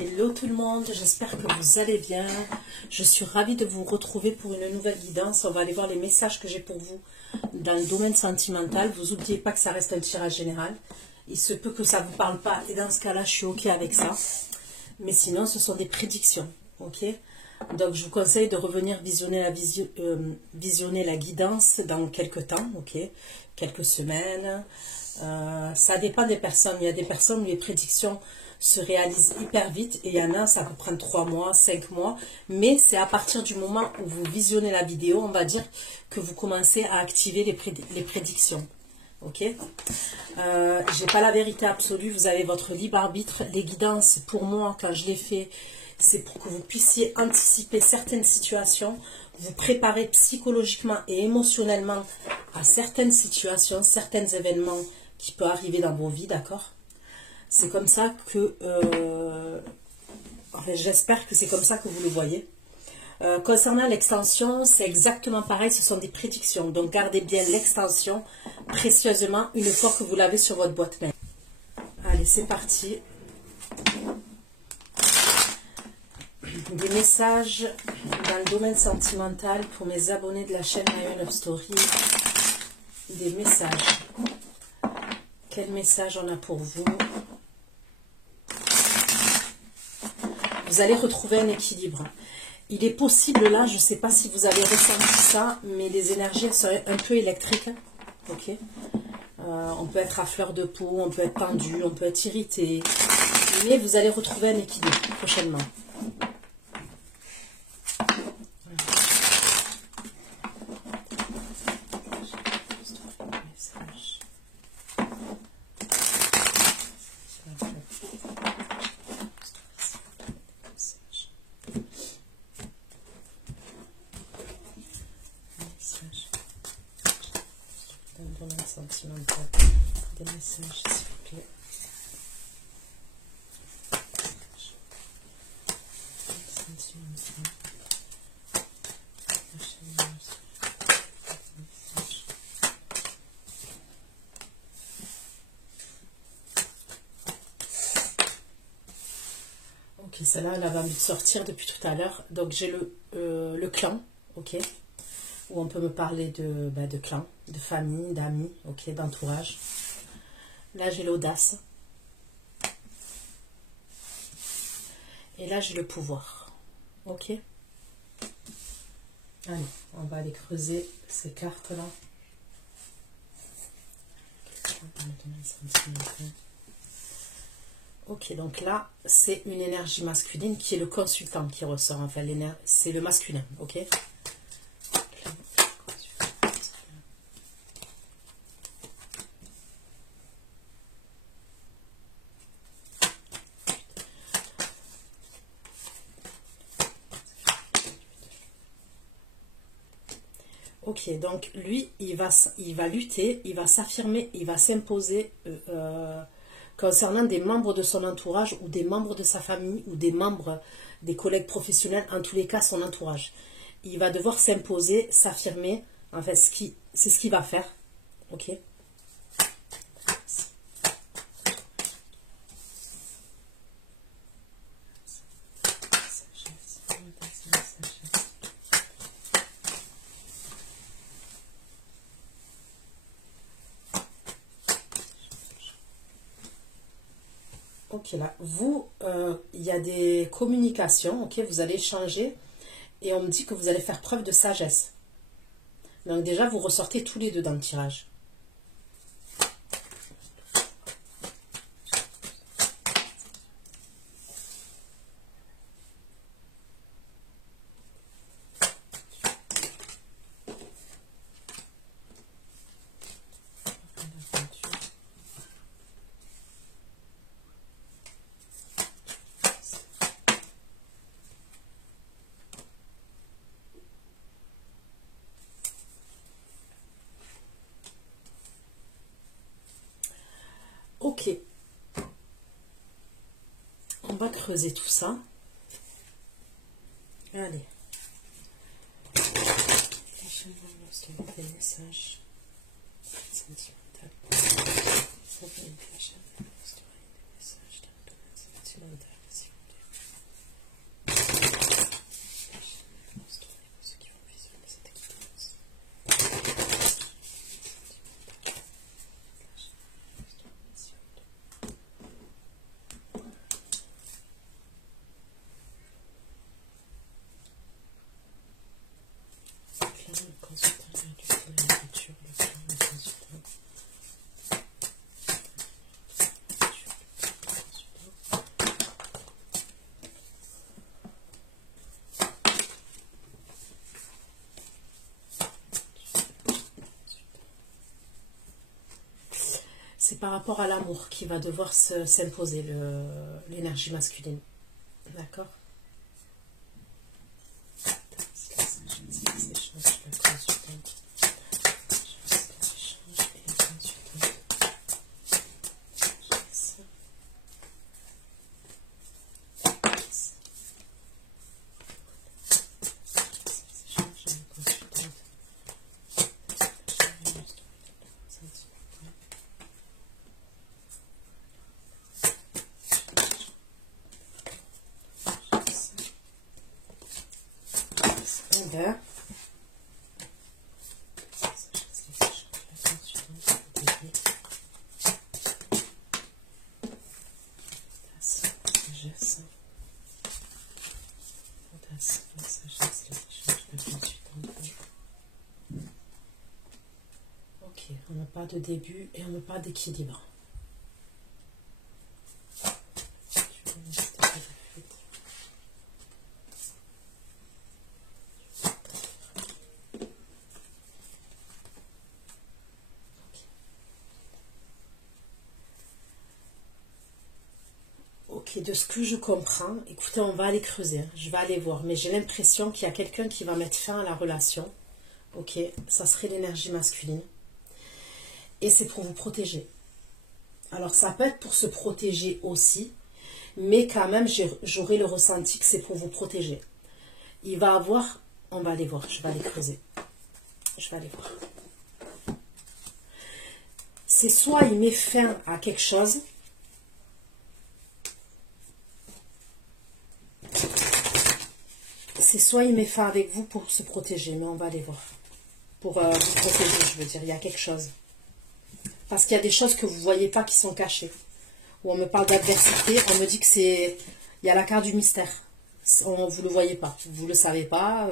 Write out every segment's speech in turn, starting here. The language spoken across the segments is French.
Hello tout le monde, j'espère que vous allez bien. Je suis ravie de vous retrouver pour une nouvelle guidance. On va aller voir les messages que j'ai pour vous dans le domaine sentimental. Vous n'oubliez pas que ça reste un tirage général. Il se peut que ça ne vous parle pas et dans ce cas-là, je suis OK avec ça. Mais sinon, ce sont des prédictions. OK? Donc, je vous conseille de revenir visionner la guidance dans quelques temps. OK? Quelques semaines. Ça dépend des personnes. Il y a des personnes où les prédictions se réalisent hyper vite et il y en a, ça peut prendre 3 mois, 5 mois, mais c'est à partir du moment où vous visionnez la vidéo, on va dire, que vous commencez à activer les prédictions. Ok, j'ai pas la vérité absolue, vous avez votre libre arbitre. Les guidances, pour moi, quand je les fais, c'est pour que vous puissiez anticiper certaines situations, vous préparer psychologiquement et émotionnellement à certaines situations, certains événements qui peuvent arriver dans vos vies, d'accord? C'est comme ça que, enfin, j'espère que c'est comme ça que vous le voyez. Concernant l'extension, c'est exactement pareil, ce sont des prédictions. Donc, gardez bien l'extension précieusement une fois que vous l'avez sur votre boîte mail. Allez, c'est parti. Des messages dans le domaine sentimental pour mes abonnés de la chaîne My Love Story. Des messages. Quel message on a pour vous? Vous allez retrouver un équilibre. Il est possible là, je ne sais pas si vous avez ressenti ça, mais les énergies seraient un peu électriques. Ok, on peut être à fleur de peau, on peut être tendu, on peut être irrité. Mais vous allez retrouver un équilibre prochainement. Sentimental, des messages s'il vous plaît. Ok, celle-là elle avait envie de sortir depuis tout à l'heure. Donc j'ai le clan, ok, où on peut me parler de clan, de famille, d'amis, ok, d'entourage. Là, j'ai l'audace. Et là, j'ai le pouvoir. Ok. Allez, on va aller creuser ces cartes-là. Ok, donc là, c'est une énergie masculine qui est le consultant qui ressort. Enfin, c'est le masculin, ok. Ok, donc lui, il va lutter, il va s'affirmer, il va s'imposer concernant des membres de son entourage ou des membres de sa famille ou des membres des collègues professionnels, en tous les cas son entourage. Il va devoir s'imposer, s'affirmer, en fait, c'est ce qu'il va faire, ok. Ok, là, vous, il y a des communications, ok, vous allez échanger, et on me dit que vous allez faire preuve de sagesse. Donc déjà, vous ressortez tous les deux dans le tirage. Ok, on va creuser tout ça. Allez. Des messages sentimentaux. par rapport à l'amour qui va devoir s'imposer, l'énergie masculine. D'accord? Ok, on n'a pas de début et on n'a pas d'équilibre. Ok, de ce que je comprends, écoutez, on va aller creuser, hein. Je vais aller voir, mais j'ai l'impression qu'il y a quelqu'un qui va mettre fin à la relation. Ok, ça serait l'énergie masculine. Et c'est pour vous protéger. Alors ça peut être pour se protéger aussi, mais quand même j'aurai le ressenti que c'est pour vous protéger. Il va avoir, on va aller voir, je vais aller creuser. Je vais aller voir. C'est soit il met fin à quelque chose, c'est soit il met fin avec vous pour se protéger, mais on va aller voir. Pour vous protéger, je veux dire, il y a quelque chose. Parce qu'il y a des choses que vous ne voyez pas qui sont cachées. Où on me parle d'adversité, on me dit que c'est... Il y a la carte du mystère. Vous ne le voyez pas, vous ne le savez pas.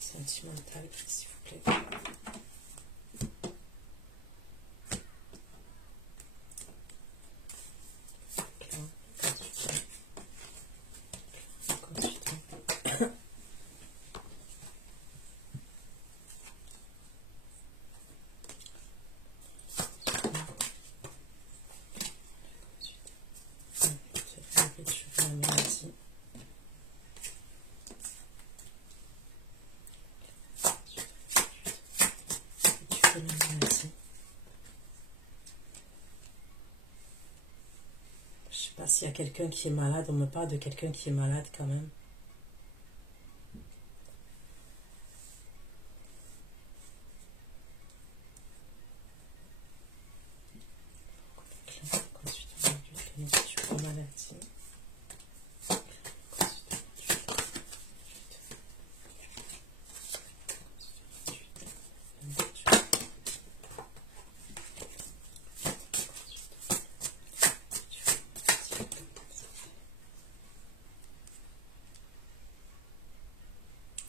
Sentimental, s'il vous plaît. Je sais pas s'il y a quelqu'un qui est malade, on me parle de quelqu'un qui est malade quand même.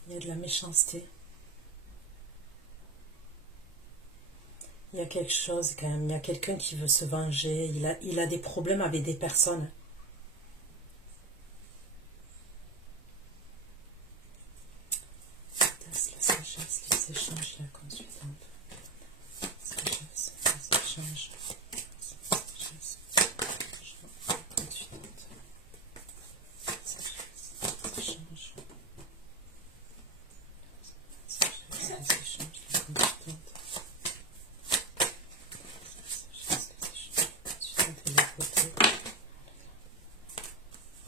Il y a de la méchanceté. Il y a quelque chose quand même. Il y a quelqu'un qui veut se venger. Il a des problèmes avec des personnes. La sagesse, les échanges, la consultante. Sagesse, les échanges. Sagesse, la consultante. Sagesse, les échanges.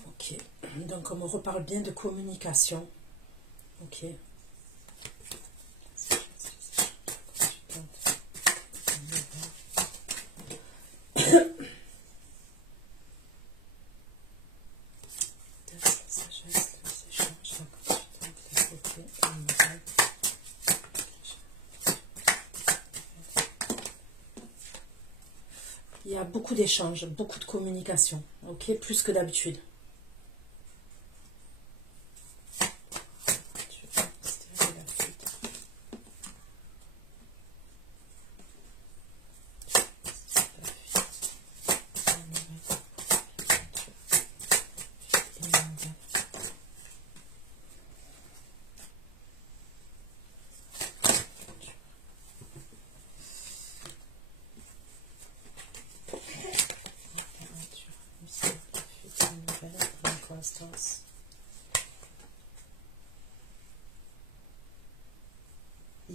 Ok, donc on me reparle bien de communication. Ok. Il y a beaucoup d'échanges, beaucoup de communication, ok, plus que d'habitude.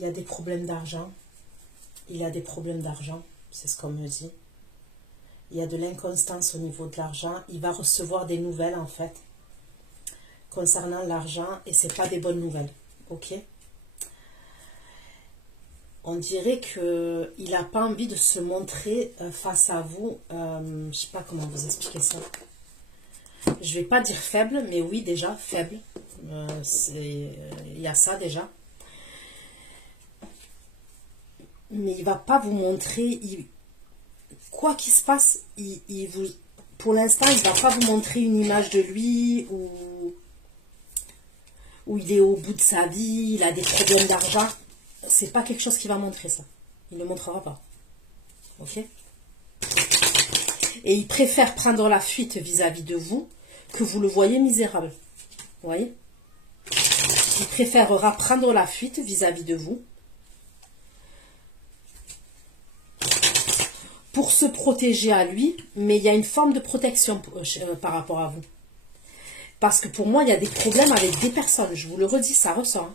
il y a des problèmes d'argent. Il a des problèmes d'argent, c'est ce qu'on me dit. Il y a de l'inconstance au niveau de l'argent. Il va recevoir des nouvelles, en fait, concernant l'argent, et c'est pas des bonnes nouvelles. Ok? On dirait qu'il n'a pas envie de se montrer face à vous. Je sais pas comment vous expliquer ça. Je vais pas dire faible, mais oui, déjà, faible. Il y a ça, déjà. Mais il va pas vous montrer... quoi qu'il se passe, pour l'instant, il ne va pas vous montrer une image de lui où il est au bout de sa vie, il a des problèmes d'argent. C'est pas quelque chose qui va montrer ça. Il ne montrera pas. Ok? Et il préfère prendre la fuite vis-à-vis de vous que vous le voyez misérable. Vous voyez? Il préférera prendre la fuite vis-à-vis de vous pour se protéger à lui, mais il y a une forme de protection par rapport à vous. Parce que pour moi, il y a des problèmes avec des personnes. Je vous le redis, ça ressort. Hein.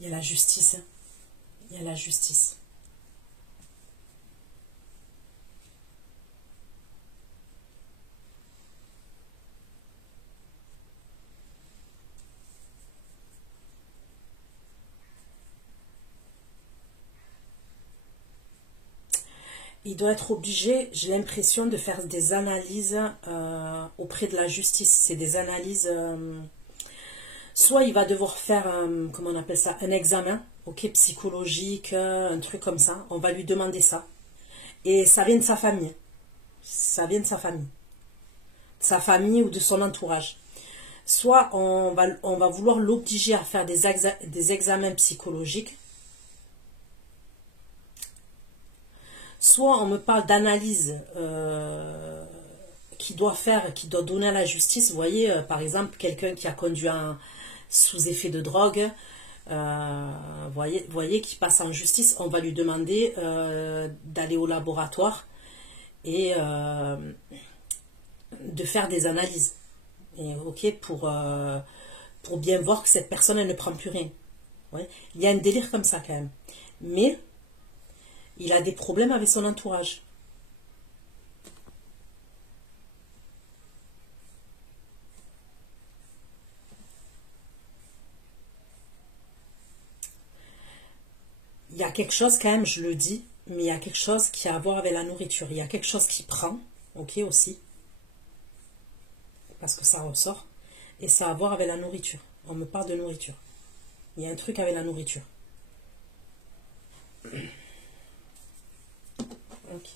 Il y a la justice. Hein. Il y a la justice. Il doit être obligé, j'ai l'impression, de faire des analyses auprès de la justice. C'est des analyses... soit il va devoir faire, comment on appelle ça, un examen, ok, psychologique, un truc comme ça. On va lui demander ça. Et ça vient de sa famille. Ça vient de sa famille. De sa famille ou de son entourage. Soit on va vouloir l'obliger à faire des examens psychologiques. Soit on me parle d'analyse qu'il doit faire, qu'il doit donner à la justice. Vous voyez, par exemple, quelqu'un qui a conduit sous effet de drogue, voyez qui passe en justice, on va lui demander d'aller au laboratoire et de faire des analyses. Et, ok, pour bien voir que cette personne, elle ne prend plus rien. Ouais. Il y a un délire comme ça quand même. Mais il a des problèmes avec son entourage. Il y a quelque chose quand même, je le dis, mais il y a quelque chose qui a à voir avec la nourriture. Il y a quelque chose qui prend, ok, aussi. Parce que ça ressort. Et ça a à voir avec la nourriture. On me parle de nourriture. Il y a un truc avec la nourriture. Ok.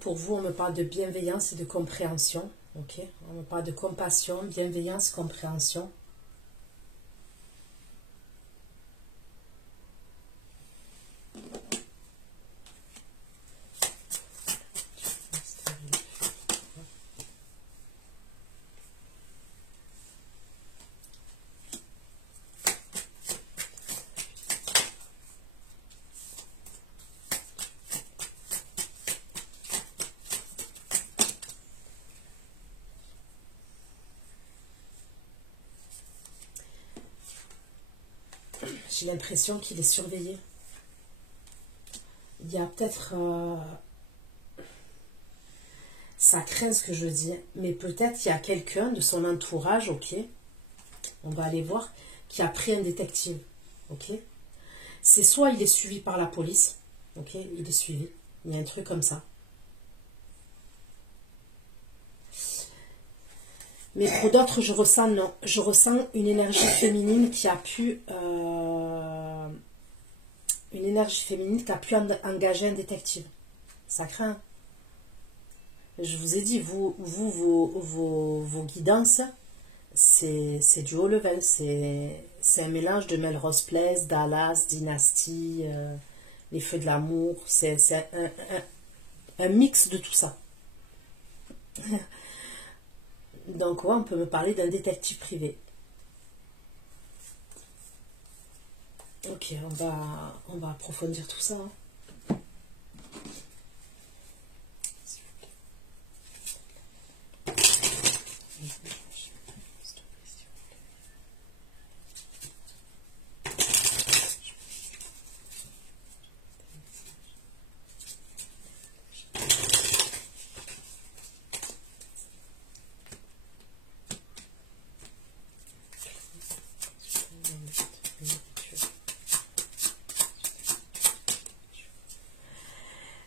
Pour vous, on me parle de bienveillance et de compréhension. Ok, on me parle de compassion, bienveillance, compréhension. J'ai l'impression qu'il est surveillé. Il y a peut-être... ça craint ce que je dis, mais peut-être il y a quelqu'un de son entourage, ok, on va aller voir, qui a pris un détective, ok. c'est soit il est suivi par la police, ok, il est suivi, il y a un truc comme ça. Mais pour d'autres, je ressens non, je ressens une énergie féminine qui a pu, engager un détective. Ça craint. Je vous ai dit, vos guidances, c'est du haut level, c'est un mélange de Melrose Place, Dallas, Dynasty, les Feux de l'amour, c'est un mix de tout ça. Donc ouais, on peut me parler d'un détective privé. Ok, on va approfondir tout ça. Hein.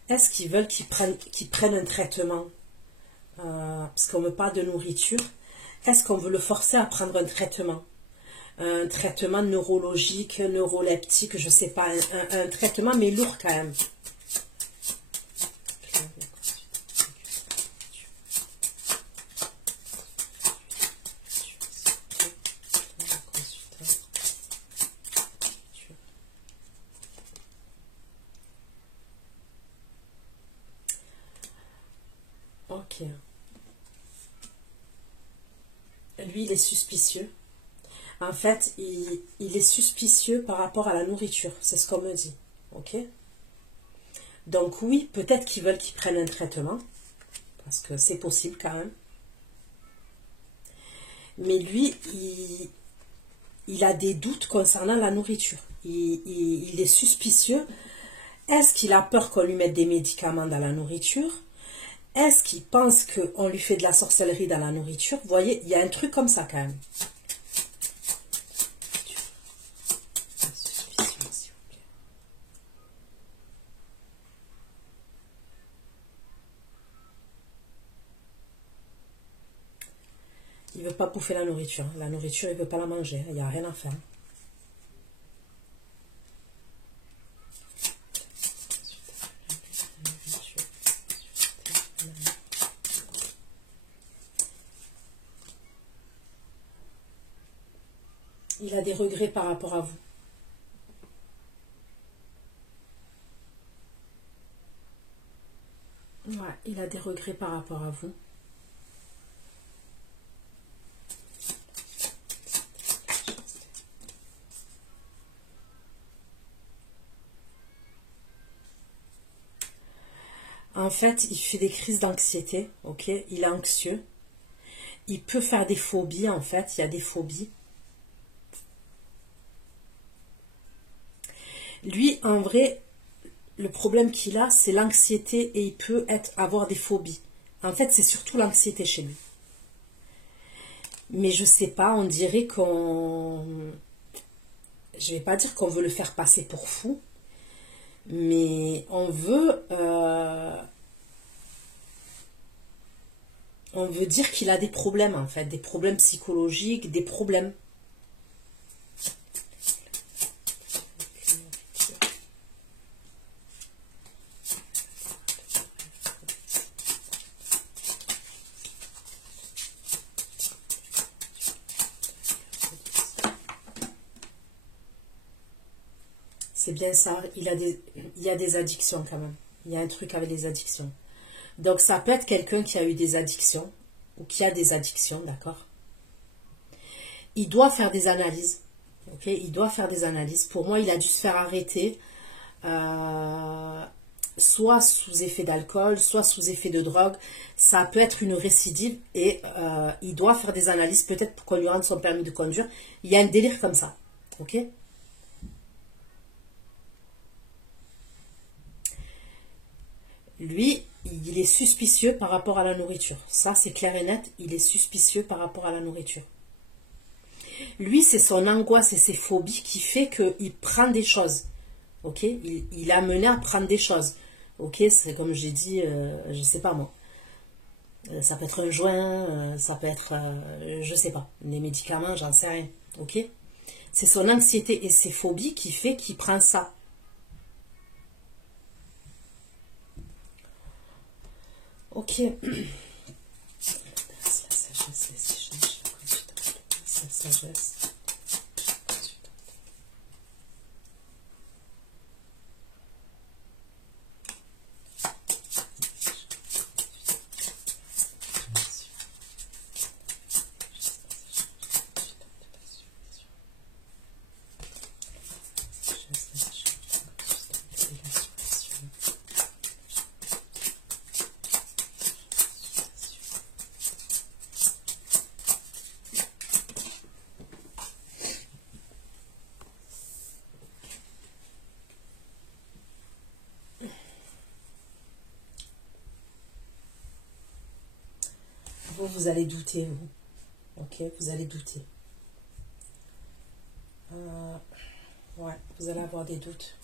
Est-ce qu'ils veulent qu'ils prennent un traitement parce qu'on me parle de nourriture. Est-ce qu'on veut le forcer à prendre un traitement neurologique, neuroleptique, je sais pas, un traitement mais lourd quand même. Ok. Lui, il est suspicieux. En fait, il est suspicieux par rapport à la nourriture. C'est ce qu'on me dit. Ok. Donc oui, peut-être qu'ils veulent qu'ils prennent un traitement. Parce que c'est possible quand même. Mais lui, il a des doutes concernant la nourriture. Il est suspicieux. Est-ce qu'il a peur qu'on lui mette des médicaments dans la nourriture? Est-ce qu'il pense qu'on lui fait de la sorcellerie dans la nourriture? Vous voyez, il y a un truc comme ça quand même. Il ne veut pas bouffer la nourriture. La nourriture, il ne veut pas la manger. Il n'y a rien à faire. Il a des regrets par rapport à vous. Ouais, il a des regrets par rapport à vous. En fait, il fait des crises d'anxiété, ok? Il est anxieux. Il peut faire des phobies, en fait. Il y a des phobies. Lui, en vrai, le problème qu'il a, c'est l'anxiété et il peut avoir des phobies. En fait, c'est surtout l'anxiété chez lui. Mais je sais pas, on dirait qu'on... Je vais pas dire qu'on veut le faire passer pour fou, mais on veut dire qu'il a des problèmes, en fait, des problèmes psychologiques, des problèmes. C'est bien ça, il y a des addictions quand même. Il y a un truc avec les addictions. Donc ça peut être quelqu'un qui a eu des addictions, ou qui a des addictions, d'accord? Il doit faire des analyses, ok? Il doit faire des analyses. Pour moi, il a dû se faire arrêter, soit sous effet d'alcool, soit sous effet de drogue. Ça peut être une récidive et il doit faire des analyses, peut-être pour qu'on lui rende son permis de conduire. Il y a un délire comme ça, ok? Lui, il est suspicieux par rapport à la nourriture. Ça, c'est clair et net. Il est suspicieux par rapport à la nourriture. Lui, c'est son angoisse et ses phobies qui fait qu'il prend des choses. Ok, il a amené à prendre des choses. Ok, c'est comme j'ai dit, je sais pas moi. Ça peut être un joint, ça peut être, je sais pas, des médicaments, j'en sais rien. Ok, c'est son anxiété et ses phobies qui fait qu'il prend ça. Ok. La sagesse. Vous allez douter, vous. Ok, vous allez douter. Ouais, vous allez avoir des doutes.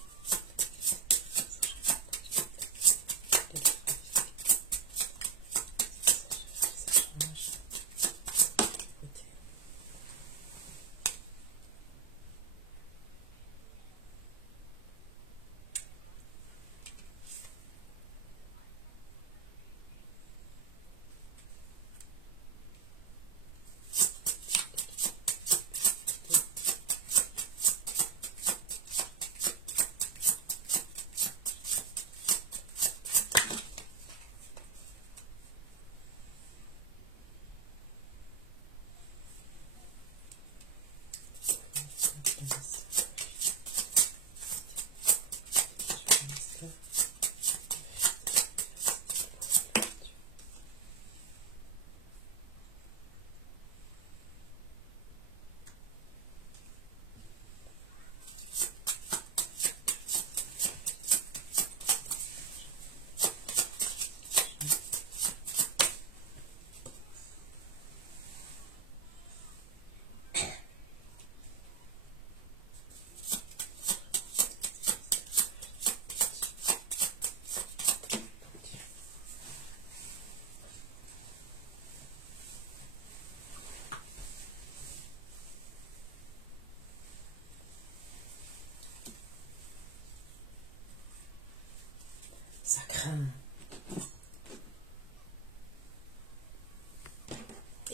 Ça craint.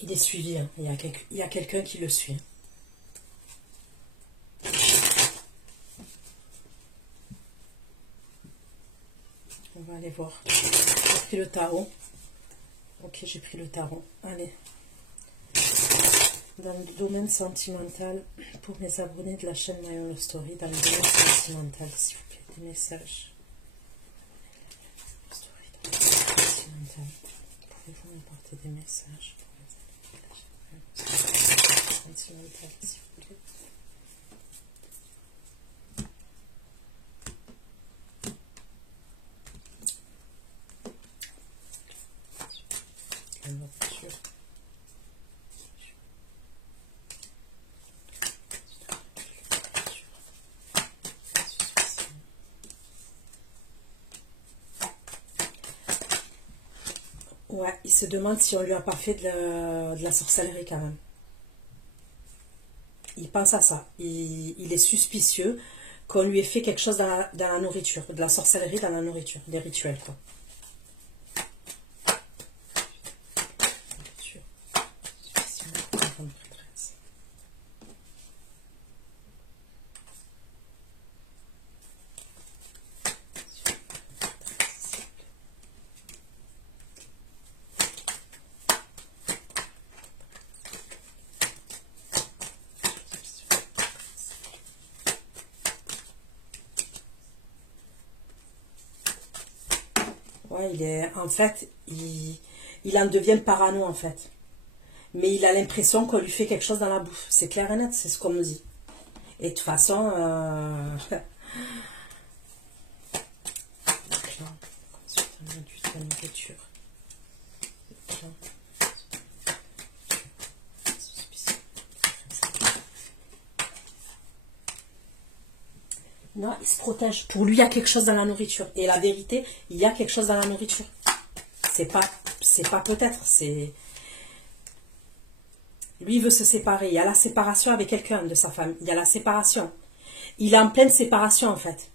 Il est suivi, hein. Il y a quelqu'un qui le suit. On va aller voir. J'ai pris le tarot. Ok, j'ai pris le tarot. Allez. Dans le domaine sentimental, pour mes abonnés de la chaîne My Love Story, dans le domaine sentimental, s'il vous plaît, des messages. Pouvez-vous m'apporter des messages pour les sentimental, s'il vous plaît? La voiture. Ouais, il se demande si on lui a pas fait de la sorcellerie quand même. Il pense à ça. Il est suspicieux qu'on lui ait fait quelque chose dans la nourriture, de la sorcellerie dans la nourriture, des rituels quoi. Ouais, en fait, il en devient parano en fait. Mais il a l'impression qu'on lui fait quelque chose dans la bouffe. C'est clair et net, c'est ce qu'on nous dit. Et de toute façon, Non, il se protège. Pour lui, il y a quelque chose dans la nourriture. Et la vérité, il y a quelque chose dans la nourriture. C'est pas peut-être, c'est... Lui, il veut se séparer. Il y a la séparation avec quelqu'un de sa femme. Il y a la séparation. Il est en pleine séparation, en fait.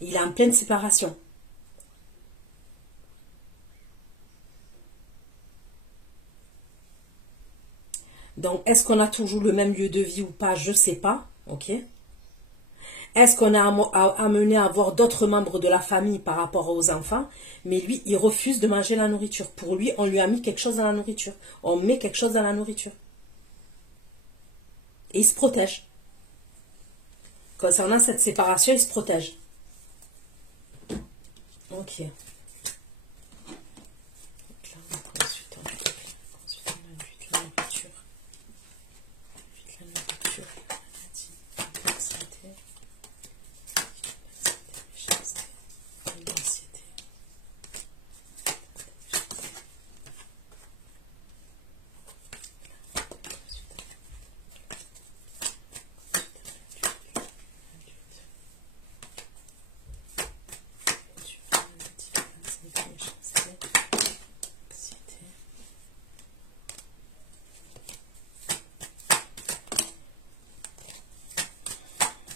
Il est en pleine séparation. Donc, est-ce qu'on a toujours le même lieu de vie ou pas? Je ne sais pas. Ok. Est-ce qu'on a amené à voir d'autres membres de la famille par rapport aux enfants? Mais lui, il refuse de manger la nourriture. Pour lui, on lui a mis quelque chose dans la nourriture. On met quelque chose dans la nourriture. Et il se protège. Concernant cette séparation, il se protège. Ok.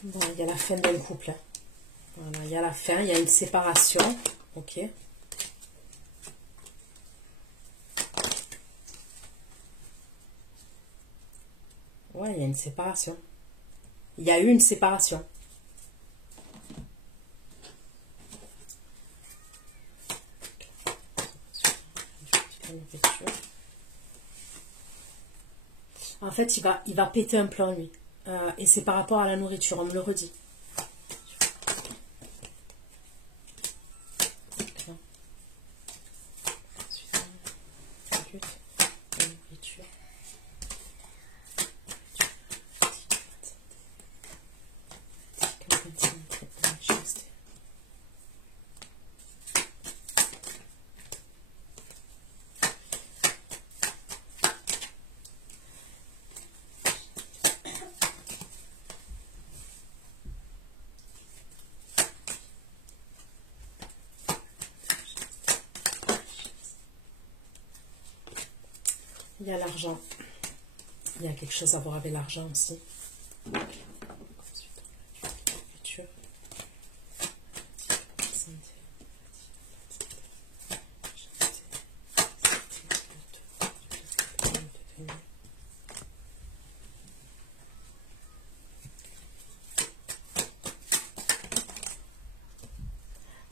Bon, il y a la fin d'un couple. Voilà, il y a la fin, il y a une séparation. Ok. Ouais, il y a une séparation. Il y a eu une séparation. En fait, il va péter un plan, lui. Et c'est par rapport à la nourriture, on me le redit. Il y a l'argent. Il y a quelque chose à voir avec l'argent aussi.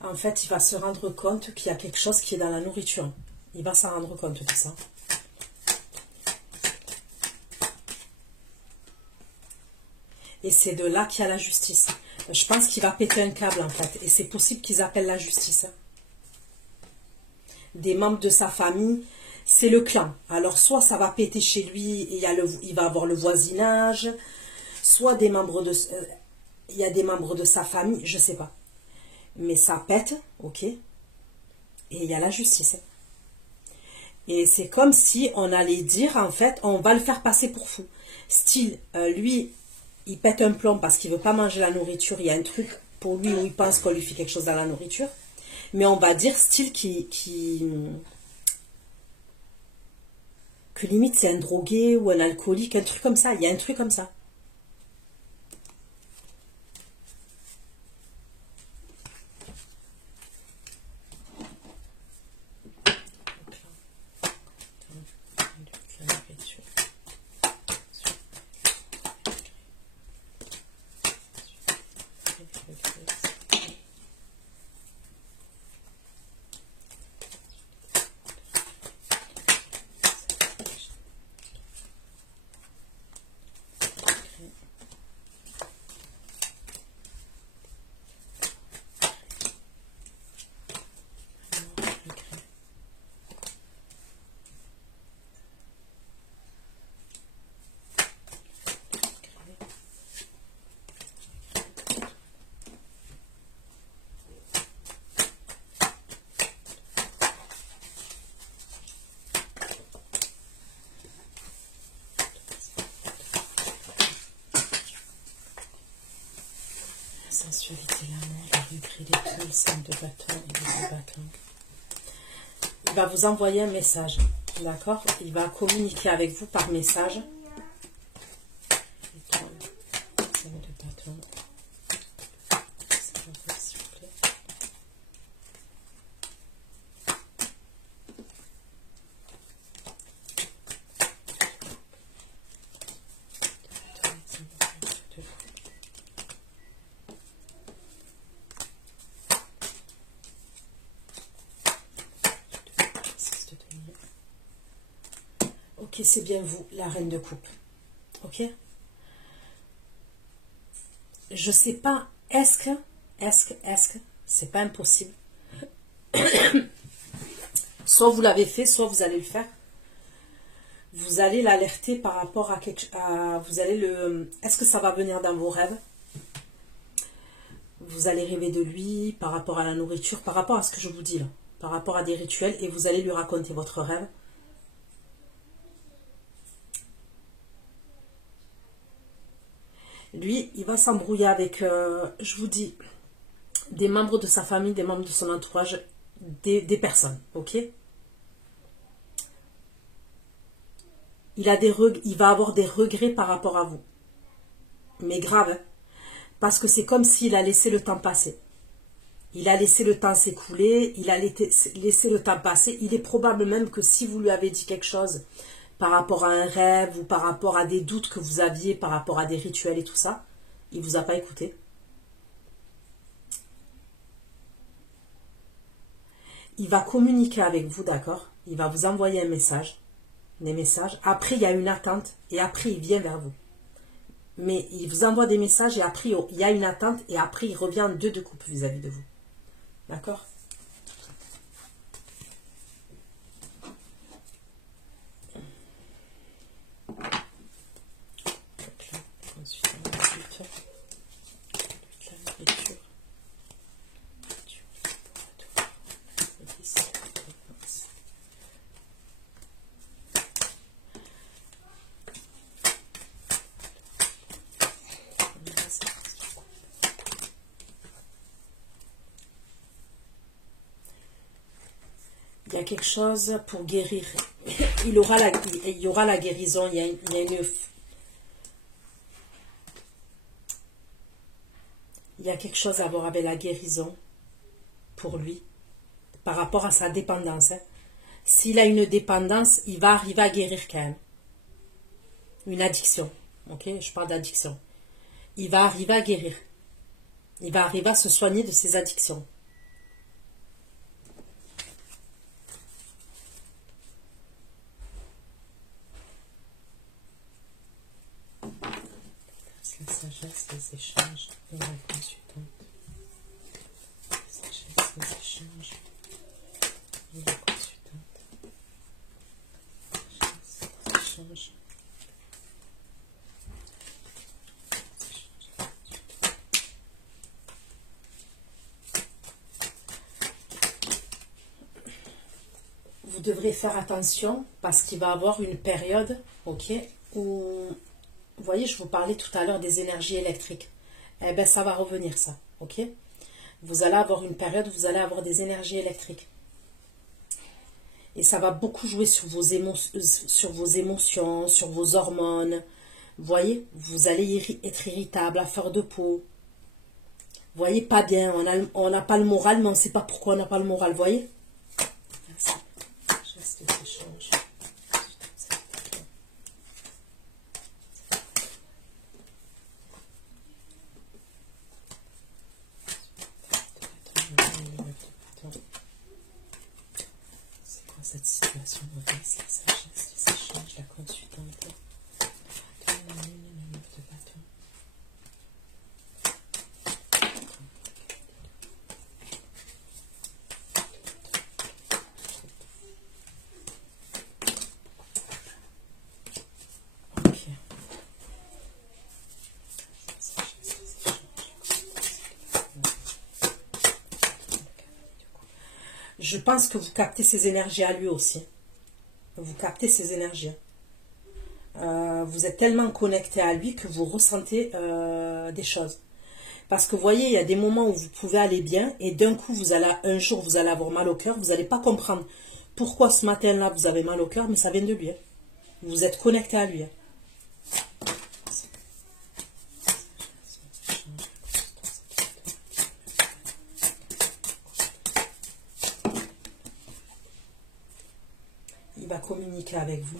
En fait, il va se rendre compte qu'il y a quelque chose qui est dans la nourriture. Il va s'en rendre compte de ça. Et c'est de là qu'il y a la justice. Je pense qu'il va péter un câble, en fait. Et c'est possible qu'ils appellent la justice. Des membres de sa famille, c'est le clan. Alors, soit ça va péter chez lui et il va avoir le voisinage, soit des membres de... il y a des membres de sa famille, je ne sais pas. Mais ça pète, ok. Et il y a la justice. Et c'est comme si on allait dire, en fait, on va le faire passer pour fou. Style, lui... il pète un plomb parce qu'il ne veut pas manger la nourriture. Il y a un truc pour lui où il pense qu'on lui fait quelque chose dans la nourriture. Mais on va dire style que limite c'est un drogué ou un alcoolique, un truc comme ça. Il y a un truc comme ça. sensualité, l'amour, le regret, les deux, le 5 de bâton et les 2 bâtons. Il va vous envoyer un message, d'accord? Il va communiquer avec vous par message. Étoile, 5 de bâton. S'il vous plaît. Ok, c'est bien vous, la reine de coupe. Ok? Je sais pas, est-ce que, c'est pas impossible. Soit vous l'avez fait, soit vous allez le faire. Vous allez l'alerter par rapport à vous allez le... Est-ce que ça va venir dans vos rêves? Vous allez rêver de lui par rapport à la nourriture, par rapport à ce que je vous dis là, par rapport à des rituels, et vous allez lui raconter votre rêve. Lui, il va s'embrouiller avec, je vous dis, des membres de sa famille, des membres de son entourage, des personnes, ok? Il va avoir des regrets par rapport à vous. Mais grave, hein? Parce que c'est comme s'il a laissé le temps passer. Il a laissé le temps s'écouler, il a laissé le temps passer. Il est probable même que si vous lui avez dit quelque chose par rapport à un rêve ou par rapport à des doutes que vous aviez, par rapport à des rituels et tout ça, il ne vous a pas écouté. Il va communiquer avec vous, d'accord? Il va vous envoyer un message, des messages. Après, il y a une attente et après, il vient vers vous. Mais il vous envoie des messages et après, il y a une attente et après, il revient en 2 de coupe vis-à-vis de vous. D'accord? Il y a quelque chose pour guérir. Il y aura la guérison. Il y a quelque chose à voir avec la guérison pour lui par rapport à sa dépendance. Hein. S'il a une dépendance, il va arriver à guérir quand même. Une addiction. Ok, je parle d'addiction. Il va arriver à guérir. Il va arriver à se soigner de ses addictions. La sagesse, les échanges et la consultante. La sagesse, les échanges et la consultante. La sagesse, les échanges. Vous devrez faire attention parce qu'il va y avoir une période, ok, où... Vous voyez, je vous parlais tout à l'heure des énergies électriques. Eh bien, ça va revenir, ça. Ok? Vous allez avoir une période où vous allez avoir des énergies électriques. Et ça va beaucoup jouer sur vos émotions, sur vos hormones. Vous voyez, vous allez être irritable, à fleur de peau. Vous voyez, pas bien. On n'a pas le moral, mais on ne sait pas pourquoi on n'a pas le moral. Vous voyez? Merci. Geste d'échange. Cette situation mauvaise, la sagesse, les échanges, la consultante, la meuf de bâton. Ok. Je pense que vous captez ces énergies à lui aussi. Vous captez ces énergies. Vous êtes tellement connecté à lui que vous ressentez des choses. Parce que vous voyez, il y a des moments où vous pouvez aller bien et d'un coup, un jour, vous allez avoir mal au cœur. Vous n'allez pas comprendre pourquoi ce matin-là, vous avez mal au cœur, mais ça vient de lui. Hein. Vous êtes connecté à lui. Hein. Il va communiquer avec vous.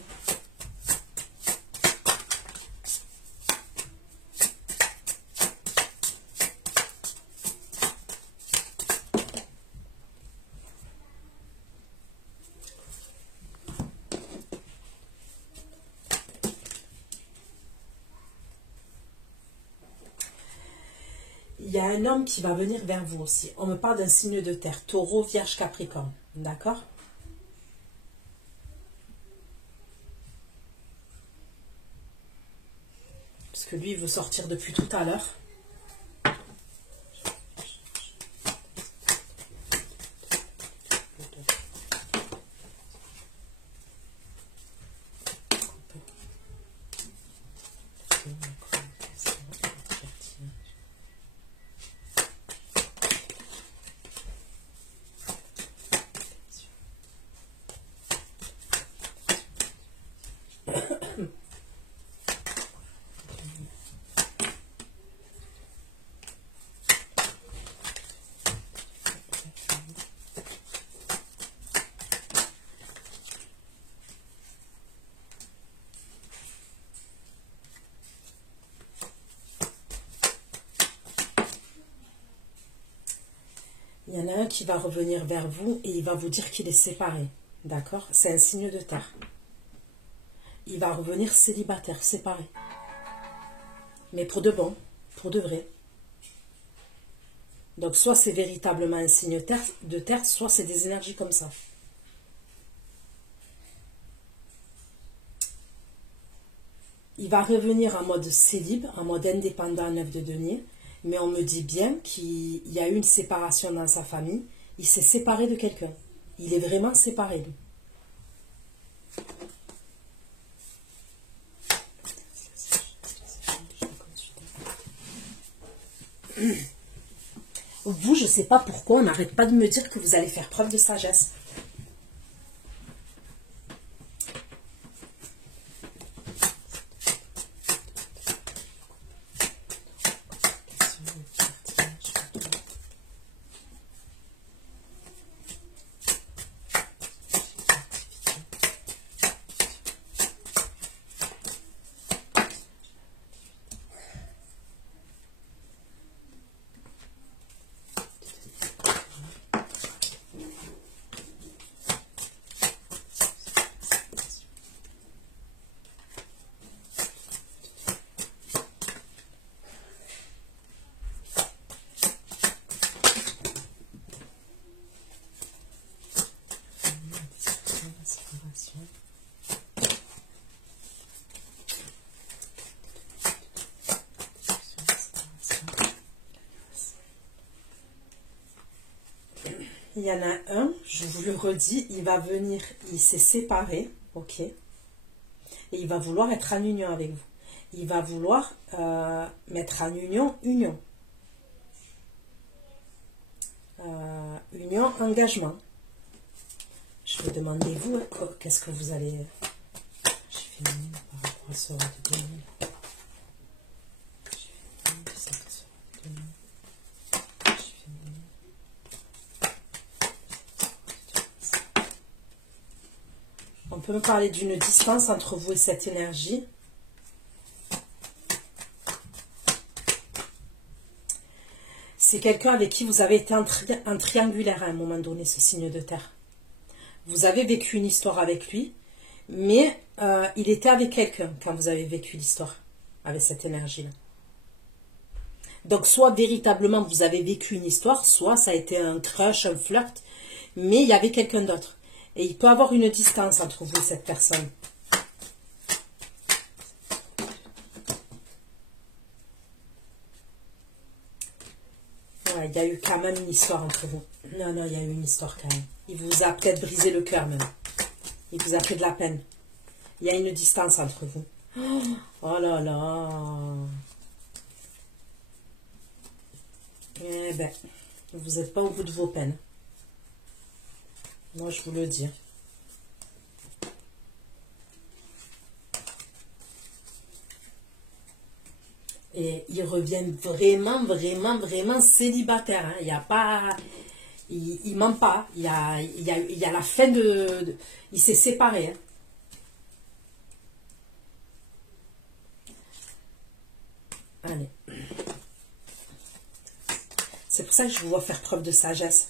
Il y a un homme qui va venir vers vous aussi. On me parle d'un signe de terre. Taureau, Vierge, Capricorne. D'accord? Parce que lui, il veut sortir depuis tout à l'heure. Il y en a un qui va revenir vers vous et il va vous dire qu'il est séparé. D'accord? C'est un signe de terre. Il va revenir célibataire, séparé. Mais pour de bon, pour de vrai. Donc soit c'est véritablement un signe de terre, soit c'est des énergies comme ça. Il va revenir en mode célib, en mode indépendant, 9 de denier. Mais on me dit bien qu'il y a eu une séparation dans sa famille. Il s'est séparé de quelqu'un. Il est vraiment séparé, lui. Vous, je ne sais pas pourquoi, on n'arrête pas de me dire que vous allez faire preuve de sagesse. Il y en a un, je vous le redis, il va venir, il s'est séparé, ok, et il va vouloir être en union avec vous. Il va vouloir mettre en union, union, engagement. Je vais demander vous, qu'est-ce que vous allez... J'ai fait une par rapport à ce roi de 2000. On peut me parler d'une distance entre vous et cette énergie. C'est quelqu'un avec qui vous avez été en triangulaire à un moment donné, ce signe de terre. Vous avez vécu une histoire avec lui, mais il était avec quelqu'un quand vous avez vécu l'histoire, avec cette énergie-là. Donc, soit véritablement vous avez vécu une histoire, soit ça a été un crush, un flirt, mais il y avait quelqu'un d'autre. Et il peut y avoir une distance entre vous et cette personne. Ouais, il y a eu quand même une histoire entre vous. Non, non, il y a eu une histoire quand même. Il vous a peut-être brisé le cœur même. Il vous a fait de la peine. Il y a une distance entre vous. Oh là là. Eh ben, vous n'êtes pas au bout de vos peines. Moi, je vous le dis. Et il revient vraiment, vraiment, vraiment célibataire. Hein. Il n'y a pas... Il ment pas. Il y a la fin de... Il s'est séparé. Hein. Allez. C'est pour ça que je vous vois faire preuve de sagesse.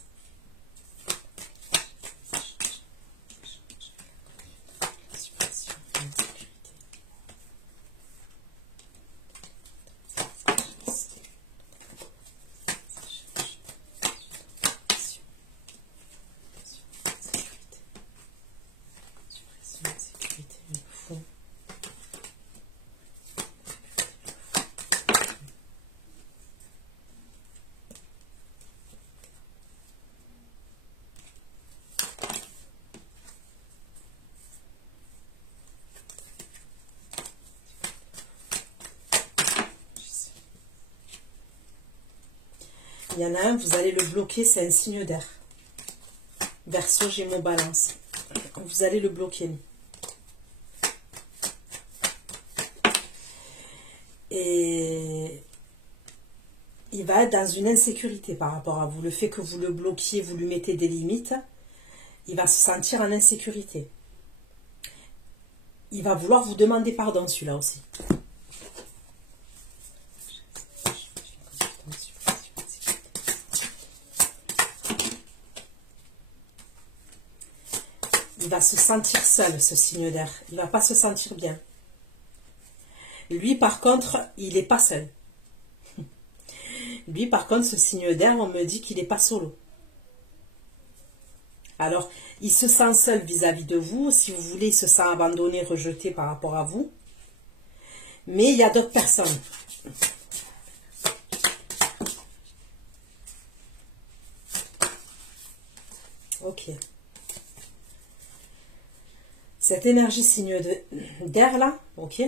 Il y en a un, vous allez le bloquer, c'est un signe d'air. Verseau, Gémeaux, Balance. Vous allez le bloquer. Et il va être dans une insécurité par rapport à vous. Le fait que vous le bloquiez, vous lui mettez des limites, il va se sentir en insécurité. Il va vouloir vous demander pardon, celui-là aussi. Il va se sentir seul, ce signe d'air. Il ne va pas se sentir bien. Lui, par contre, il n'est pas seul. Lui, par contre, ce signe d'air, on me dit qu'il n'est pas solo. Alors, il se sent seul vis-à-vis de vous. Si vous voulez, il se sent abandonné, rejeté par rapport à vous. Mais il y a d'autres personnes. Ok. Cette énergie signe d'air là, ok.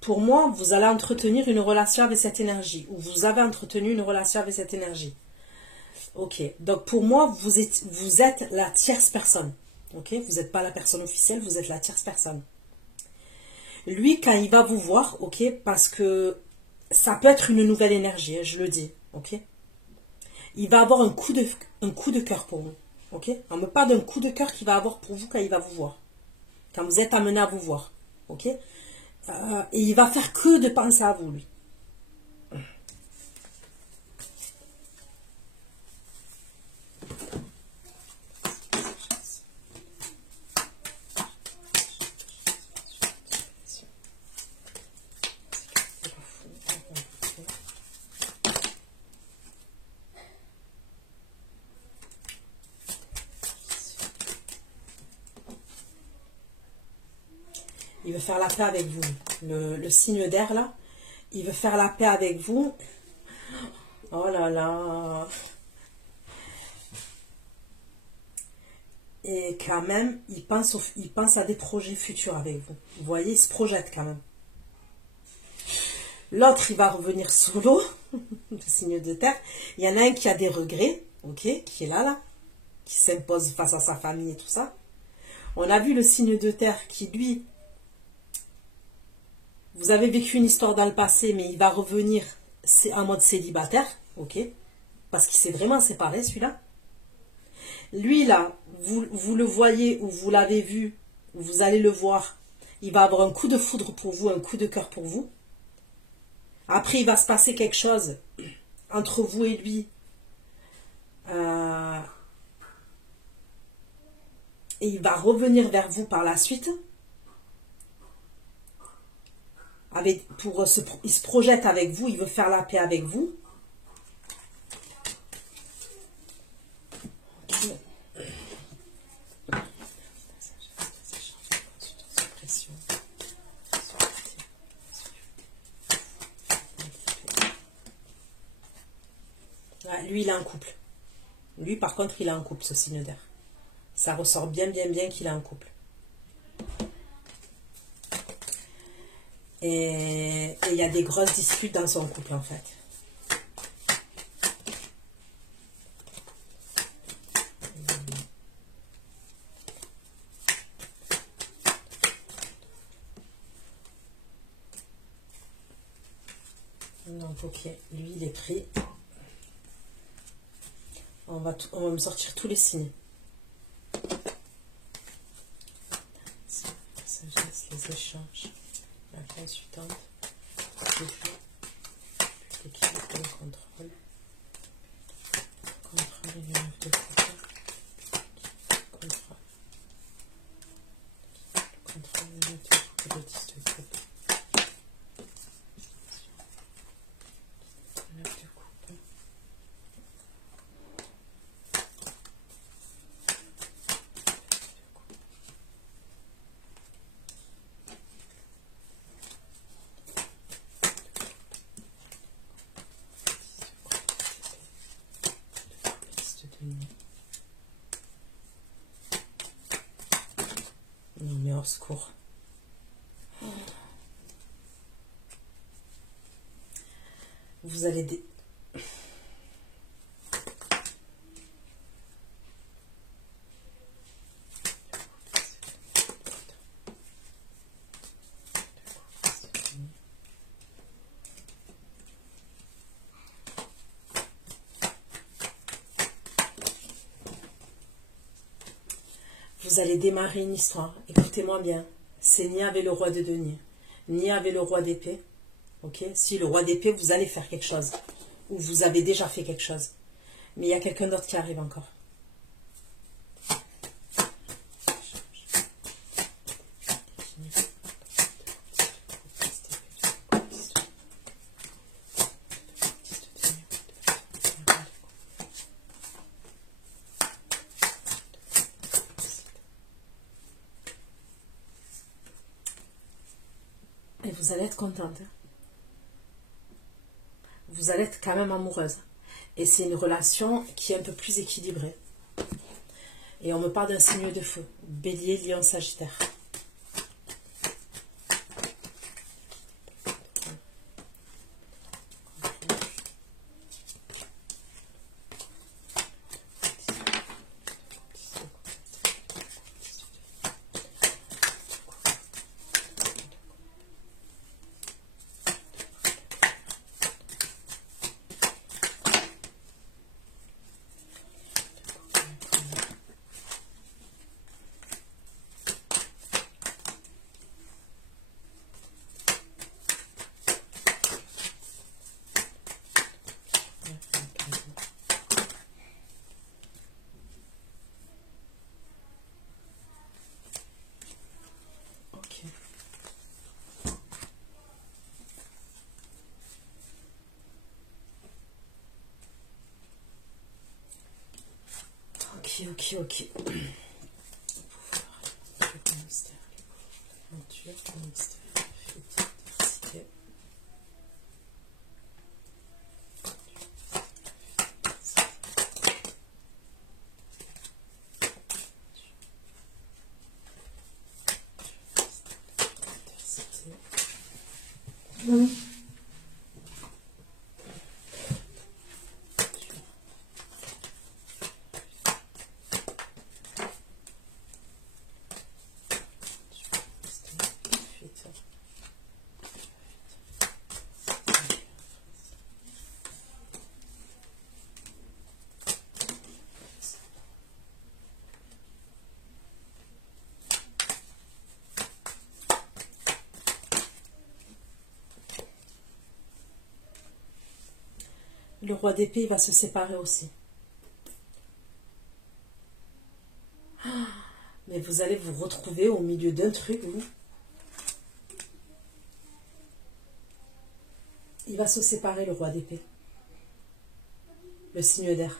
Pour moi, vous allez entretenir une relation avec cette énergie. Ou vous avez entretenu une relation avec cette énergie. Ok. Donc pour moi, vous êtes la tierce personne. Ok. Vous n'êtes pas la personne officielle, vous êtes la tierce personne. Lui, quand il va vous voir, ok, parce que ça peut être une nouvelle énergie, je le dis, ok. Il va avoir un coup de cœur pour vous, ok. On me parle d'un coup de cœur qu'il va avoir pour vous quand il va vous voir. Quand vous êtes amené à vous voir, ok. Et il va faire que de penser à vous, lui. Il veut faire la paix avec vous. Le signe d'air, là, il veut faire la paix avec vous. Oh là là. Et quand même, il pense à des projets futurs avec vous. Vous voyez, il se projette quand même. L'autre, il va revenir solo, le signe de terre. Il y en a un qui a des regrets, ok, qui est là, qui s'impose face à sa famille et tout ça. On a vu le signe de terre qui, lui, vous avez vécu une histoire dans le passé, mais il va revenir en mode célibataire, ok, parce qu'il s'est vraiment séparé, celui-là. Lui, là, vous le voyez ou vous l'avez vu, ou vous allez le voir, il va avoir un coup de foudre pour vous, un coup de cœur pour vous. Après, il va se passer quelque chose entre vous et lui. Et il va revenir vers vous par la suite. Il se projette avec vous, il veut faire la paix avec vous. Ouais, lui, il a un couple. Lui, par contre, il a un couple, ce signe d'air. Ça ressort bien qu'il a un couple. Et il y a des grosses disputes dans son couple, en fait. Donc, ok, lui, il est pris. On va me sortir tous les signes. Sagesse, les échanges. La phase suivante. L'équilibre et le contrôle. Contrôle et le 9 de coupe. Contrôle. Contrôle et le 9 de coupe et le 10 de coupe. Le 9 de coupe. Non mais au secours. Vous allez Vous allez démarrer une histoire. Écoutez-moi bien. C'est ni avec le roi de denier, ni avec le roi d'épée. Ok? Si le roi d'épée, vous allez faire quelque chose. Ou vous avez déjà fait quelque chose. Mais il y a quelqu'un d'autre qui arrive encore. Et vous allez être contente. Vous allez être quand même amoureuse. Et c'est une relation qui est un peu plus équilibrée. Et on me parle d'un signe de feu. Bélier, Lion, Sagittaire. Ok. Le mystère, l'aventure, le mystère, félicité. Le roi d'épée va se séparer aussi. Mais vous allez vous retrouver au milieu d'un truc où il va se séparer, le roi d'épée. Le signe d'air.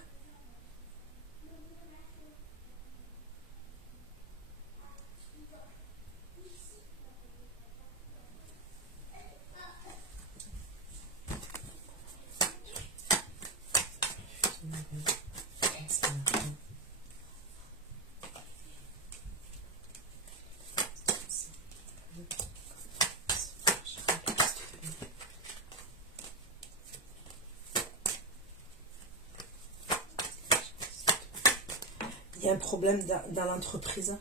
Il y a un problème dans l'entreprise.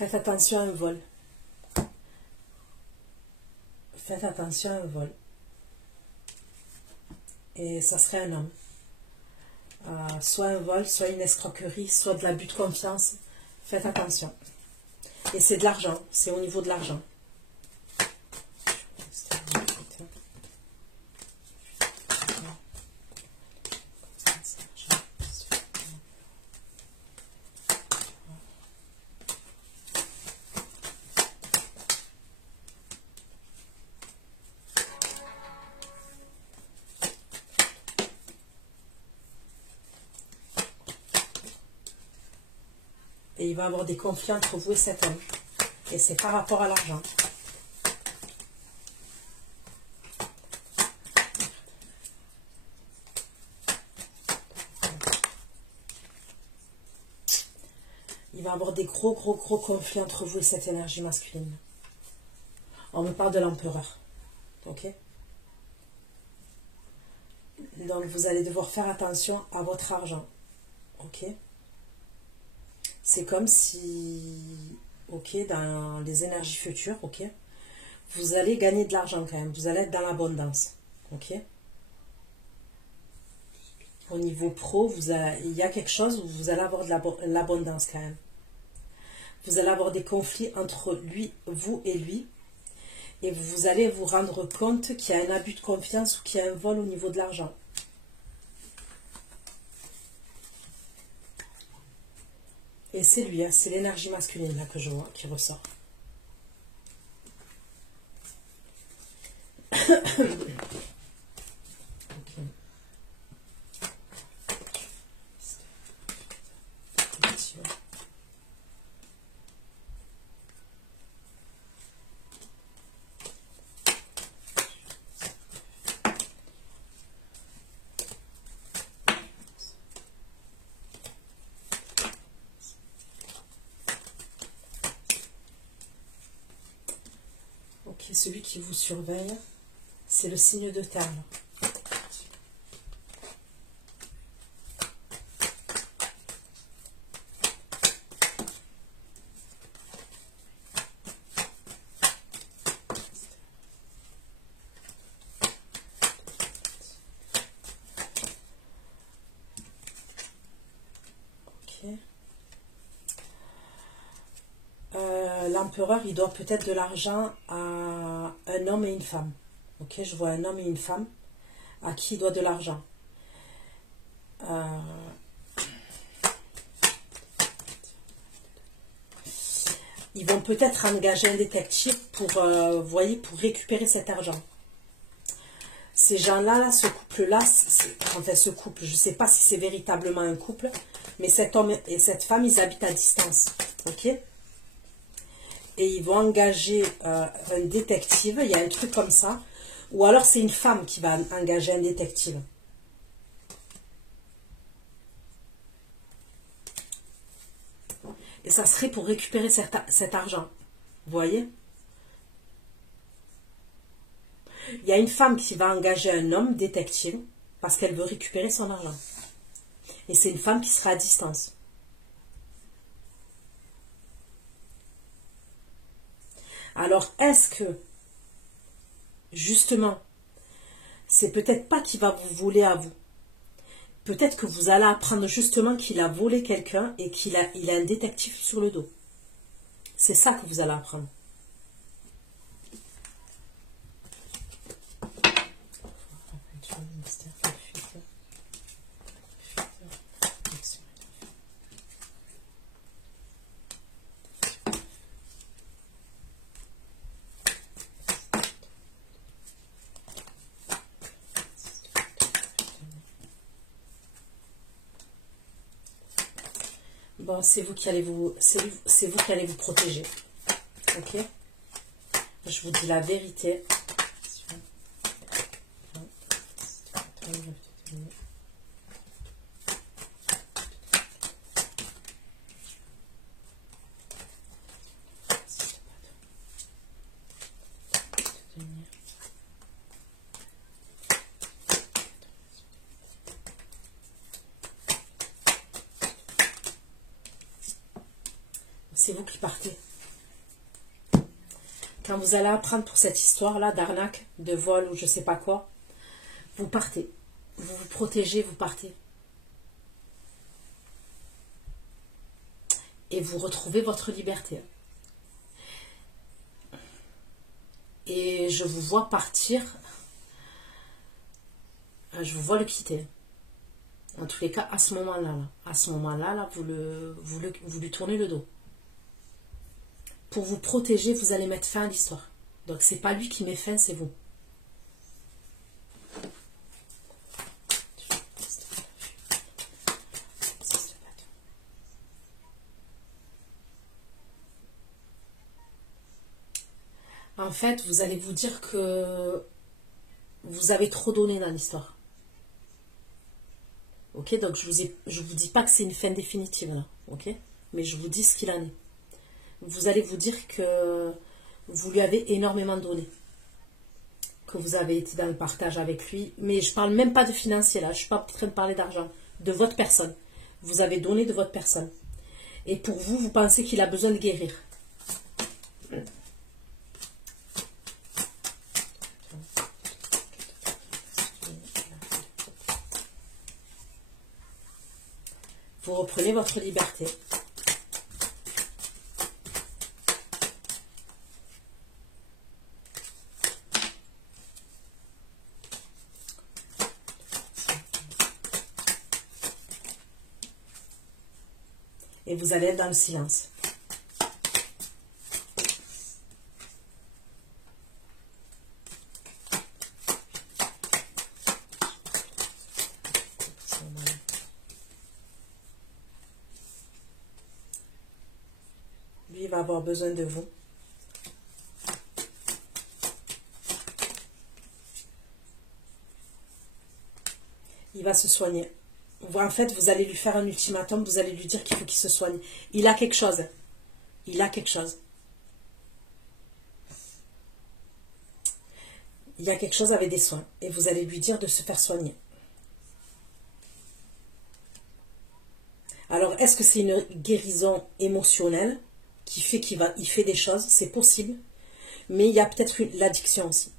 Faites attention à un vol. Faites attention à un vol. Et ça serait un homme. Soit un vol, soit une escroquerie, soit de l'abus de confiance. Faites attention. Et c'est de l'argent. C'est au niveau de l'argent. Et il va y avoir des conflits entre vous et cet homme. Et c'est par rapport à l'argent. Il va y avoir des gros conflits entre vous et cette énergie masculine. On me parle de l'empereur. Ok? Donc vous allez devoir faire attention à votre argent. Ok? C'est comme si, ok, dans les énergies futures, ok, vous allez gagner de l'argent quand même. Vous allez être dans l'abondance. Ok? Au niveau pro, il y a quelque chose où vous allez avoir de l'abondance quand même. Vous allez avoir des conflits entre vous et lui. Et vous allez vous rendre compte qu'il y a un abus de confiance ou qu'il y a un vol au niveau de l'argent. Et c'est lui, hein, c'est l'énergie masculine là que je vois qui ressort. Ok, celui qui vous surveille, c'est le signe de terre. Ok. L'empereur, il doit peut-être de l'argent à un homme et une femme. Ok, je vois un homme et une femme à qui il doit de l'argent. Ils vont peut-être engager un détective pour, voyez, pour récupérer cet argent. Ces gens-là, là, ce couple-là, enfin ce couple, je ne sais pas si c'est véritablement un couple, mais cet homme et cette femme, ils habitent à distance. Ok? Et ils vont engager un détective, il y a un truc comme ça. Ou alors c'est une femme qui va engager un détective. Et ça serait pour récupérer cet argent. Vous voyez? Il y a une femme qui va engager un homme détective parce qu'elle veut récupérer son argent. Et c'est une femme qui sera à distance. Alors, est-ce que, justement, c'est peut-être pas qu'il va vous voler à vous. Peut-être que vous allez apprendre justement qu'il a volé quelqu'un et qu'il a un détective sur le dos. C'est ça que vous allez apprendre. Bon, c'est vous qui allez vous protéger. Ok? Je vous dis la vérité. C'est vous qui partez. quand vous allez apprendre pour cette histoire-là d'arnaque, de vol ou je sais pas quoi, vous partez. Vous vous protégez, vous partez. Et vous retrouvez votre liberté. Et je vous vois partir. Je vous vois le quitter. En tous les cas, à ce moment-là, vous lui tournez le dos. Pour vous protéger, vous allez mettre fin à l'histoire. Donc, c'est pas lui qui met fin, c'est vous. En fait, vous allez vous dire que vous avez trop donné dans l'histoire. Ok, donc je vous dis pas que c'est une fin définitive là, ok, mais je vous dis ce qu'il en est. Vous allez vous dire que vous lui avez énormément donné, que vous avez été dans le partage avec lui, mais je parle même pas de financier là, je suis pas en train de parler d'argent, de votre personne. Vous avez donné de votre personne. Et pour vous, vous pensez qu'il a besoin de guérir. Vous reprenez votre liberté. Et vous allez être dans le silence. Lui, il va avoir besoin de vous. Il va se soigner. En fait, vous allez lui faire un ultimatum, vous allez lui dire qu'il faut qu'il se soigne. Il a quelque chose. Il a quelque chose. Il y a quelque chose avec des soins. Et vous allez lui dire de se faire soigner. Alors, est-ce que c'est une guérison émotionnelle qui fait il fait des choses? C'est possible. Mais il y a peut-être l'addiction aussi.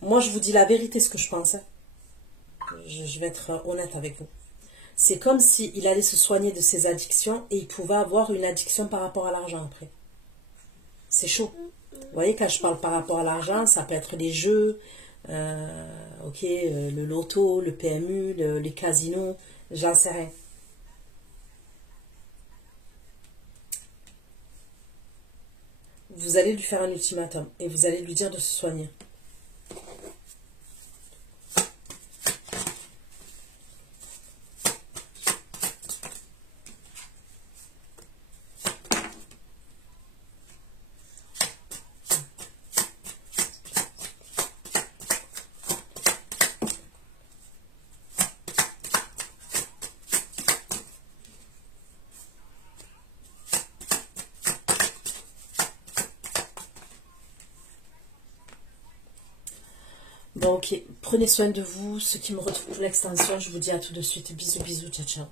Moi, je vous dis la vérité, ce que je pense. Je vais être honnête avec vous. C'est comme s'il allait se soigner de ses addictions et il pouvait avoir une addiction par rapport à l'argent après. C'est chaud. Vous voyez, quand je parle par rapport à l'argent, ça peut être les jeux, le loto, le PMU, les casinos, j'en sais rien. Vous allez lui faire un ultimatum et vous allez lui dire de se soigner. Bon, ok. Prenez soin de vous. Ceux qui me retrouvent pour l'extension, je vous dis à tout de suite. Bisous, bisous. Ciao, ciao.